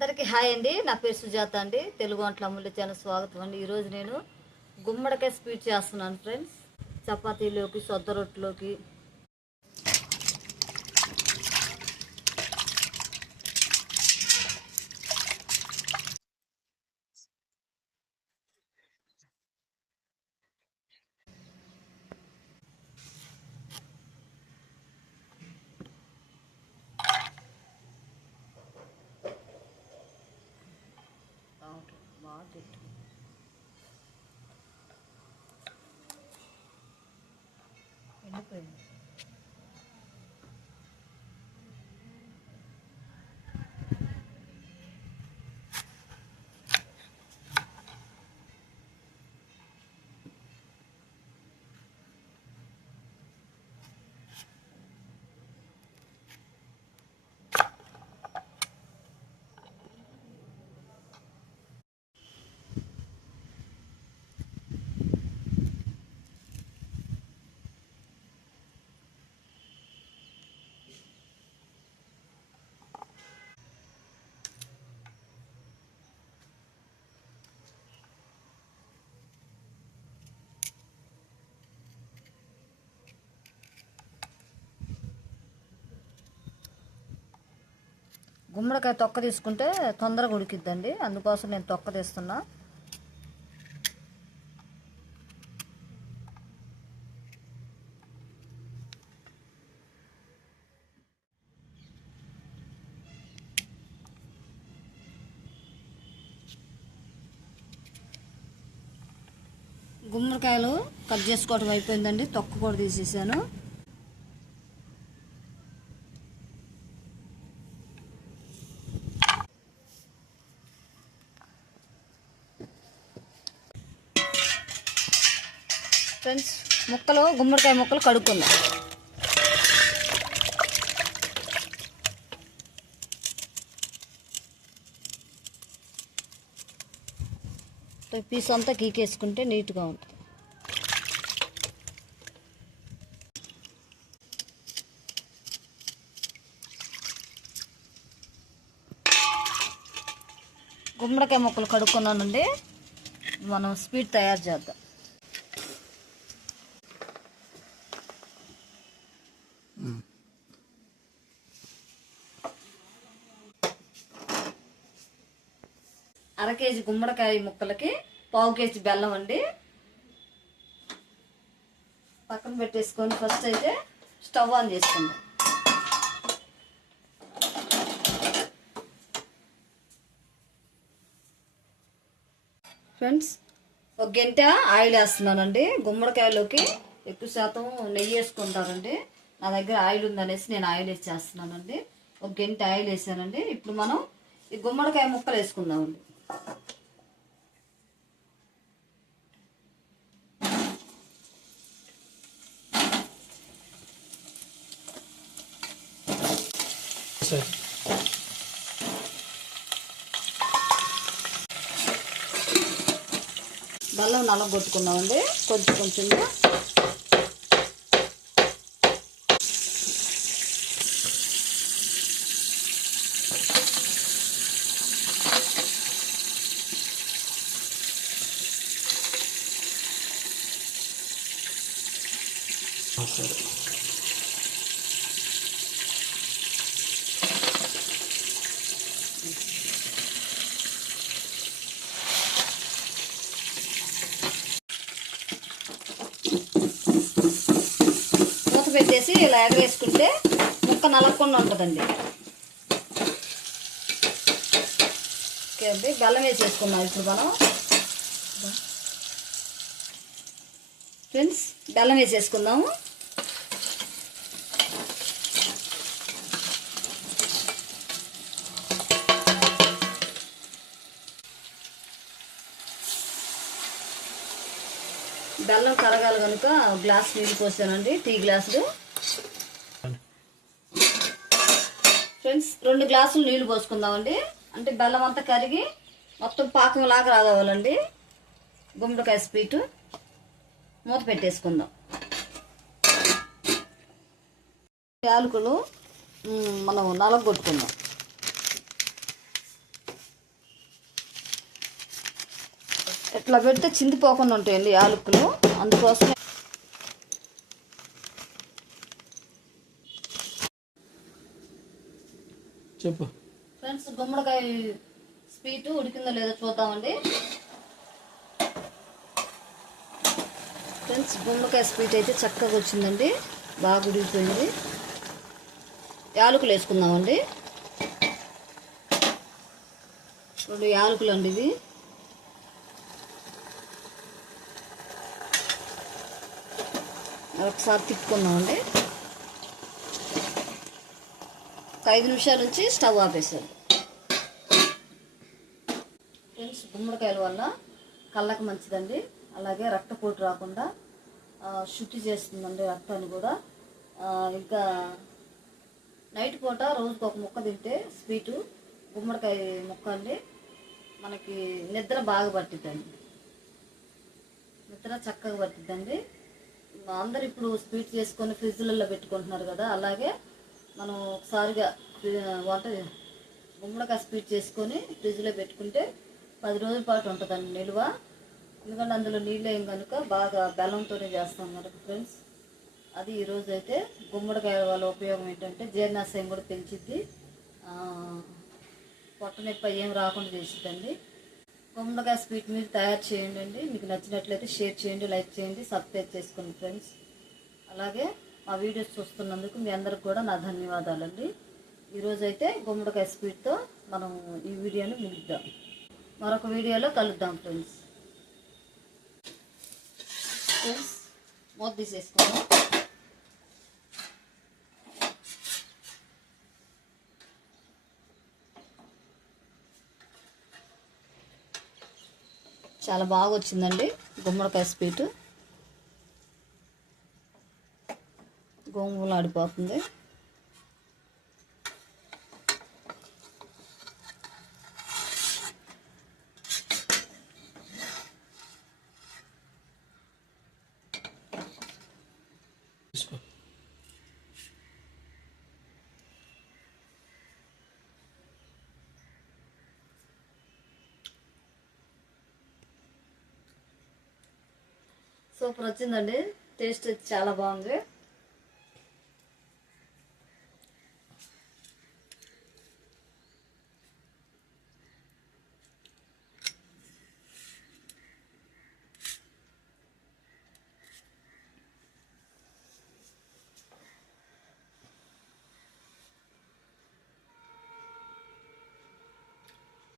అందరికీ హాయ్ అండి. నా పేరు సుజాత అండి. తెలుగు వంటల అమూల్య ఛానల్ స్వాగతం అండి. ఈరోజు నేను గుమ్మడికాయ స్వీట్ చేస్తున్నాను ఫ్రెండ్స్. చపాతీలోకి సొద్ద రొట్టెలోకి കിട്ടും പിന്നെ గుమ్మడికాయ తొక్క తీసుకుంటే తొందరగా ఉడికిద్దండి. అందుకోసం నేను తొక్క తీస్తున్నా. గుమ్మడికాయలు కట్ చేసుకోవడం అయిపోయిందండి. తొక్క కూడా తీసేసాను. ఫ్రెండ్స్ ముక్కలు గుమ్మడికాయ ముక్కలు కడుక్కుందాం. పీస్ అంతా గీకేసుకుంటే నీట్గా ఉంటుంది. గుమ్మడికాయ ముక్కలు కడుక్కున్నానండి. మనం స్వీట్ తయారు చేద్దాం. అర కేజీ గుమ్మడికాయ ముక్కలకి పావు కేజీ బెల్లం అండి. పక్కన పెట్టేసుకొని ఫస్ట్ అయితే స్టవ్ ఆన్ చేసుకుందాం. ఫ్రెండ్స్ ఒక గంట ఆయిల్ వేస్తున్నానండి. గుమ్మడికాయలోకి ఎక్కువ శాతం నెయ్యి వేసుకుంటారండి. నా దగ్గర ఆయిల్ ఉందనేసి నేను ఆయిల్ వేసి చేస్తున్నానండి ఒక గంట ఆయిల్ వేసానండి. ఇప్పుడు మనం ఈ గుమ్మడికాయ ముక్కలు వేసుకుందామండి. సార్. బెల్లం నలగొట్టుకున్నామండి కొంచెం కొంచెంగా సరే మూత పెట్టేసి ఇలా ఎగరేసుకుంటే ముక్క నలగకుండా ఉంటుందండి. ఓకే అండి బెల్లం వేసేసుకున్నాం ఇప్పుడు మనం. ఫ్రెండ్స్ బెల్లం వేసేసుకుందాము. బెల్లం కలగాలి కనుక గ్లాస్ నీళ్ళు పోసానండి టీ గ్లాసులు ఫ్రెండ్స్ రెండు గ్లాసులు నీళ్ళు పోసుకుందామండి. అంటే బెల్లం అంతా కరిగి మొత్తం పాకం లాగా రావాలండి గుమ్మడికాయ స్వీట్. మూత పెట్టేసుకుందాం. యాలకులు మనం నలగొట్టుకుందాం. ఇట్లా పెడితే చిందిపోకుండా ఉంటాయండి యాలకులు. అందుకోసం చెప్పు. ఫ్రెండ్స్ గుమ్మడికాయ స్వీట్ ఉడికిందో లేదో చూద్దామండి. ఫ్రెండ్స్ గుమ్మడికాయ స్వీట్ అయితే చక్కగా వచ్చిందండి. బాగా ఉడికిపోయింది. యాలకులు వేసుకుందామండి. రెండు యాలకులు అండి ఇవి. ఒకసారి తిప్పుకుందామండి. ఒక ఐదు నిమిషాల నుంచి స్టవ్ ఆపేసాను ఫ్రెండ్స్ గుమ్మడికాయల వల్ల కళ్ళకు మంచిదండి. అలాగే రక్తపోటు రాకుండా శుద్ధి చేస్తుందండి రక్తాన్ని కూడా. ఇంకా నైట్ పూట రోజుకు ఒక ముక్క తింటే స్వీటు గుమ్మడికాయ ముక్క అండి. మనకి నిద్ర బాగా పట్టిద్దండి. నిద్ర చక్కగా పట్టిద్దండి. అందరు ఇప్పుడు స్వీట్ చేసుకొని ఫ్రిడ్జ్లలో పెట్టుకుంటున్నారు కదా అలాగే మనం ఒకసారిగా వాటర్ వంట గుమ్మడికాయ స్వీట్ చేసుకొని ఫ్రిడ్జ్లో పెట్టుకుంటే పది రోజుల పాటు ఉంటుందండి నిల్వ. ఎందుకంటే అందులో నీళ్ళు వేయం కనుక బాగా బెల్లంతోనే చేస్తాం కనుక ఫ్రెండ్స్. అది ఈరోజు అయితే గుమ్మడికాయ వల్ల ఉపయోగం ఏంటంటే జీర్ణాశయం కూడా పెంచిద్ది. పొట్ట నొప్పి ఏం రాకుండా చేసిద్దండి. గుమ్మడికాయ స్వీట్ మీరు తయారు చేయండి అండి. మీకు నచ్చినట్లయితే షేర్ చేయండి లైక్ చేయండి సబ్స్క్రైబ్ చేసుకోండి ఫ్రెండ్స్. అలాగే మా వీడియోస్ చూస్తున్నందుకు మీ అందరికి కూడా నా ధన్యవాదాలండి. ఈరోజు అయితే గుమ్మడికాయ స్వీట్తో మనం ఈ వీడియోను ముగిద్దాం. మరొక వీడియోలో కలుద్దాం ఫ్రెండ్స్. ఫ్రెండ్స్ మూత తీసేసుకుందాం చాలా బాగా వచ్చిందండి గుమ్మడికాయ స్వీట్. గోంగూర ఆడిపోతుంది. తీసుకో. సూపర్ వచ్చిందండి. టేస్ట్ చాలా బాగుంది.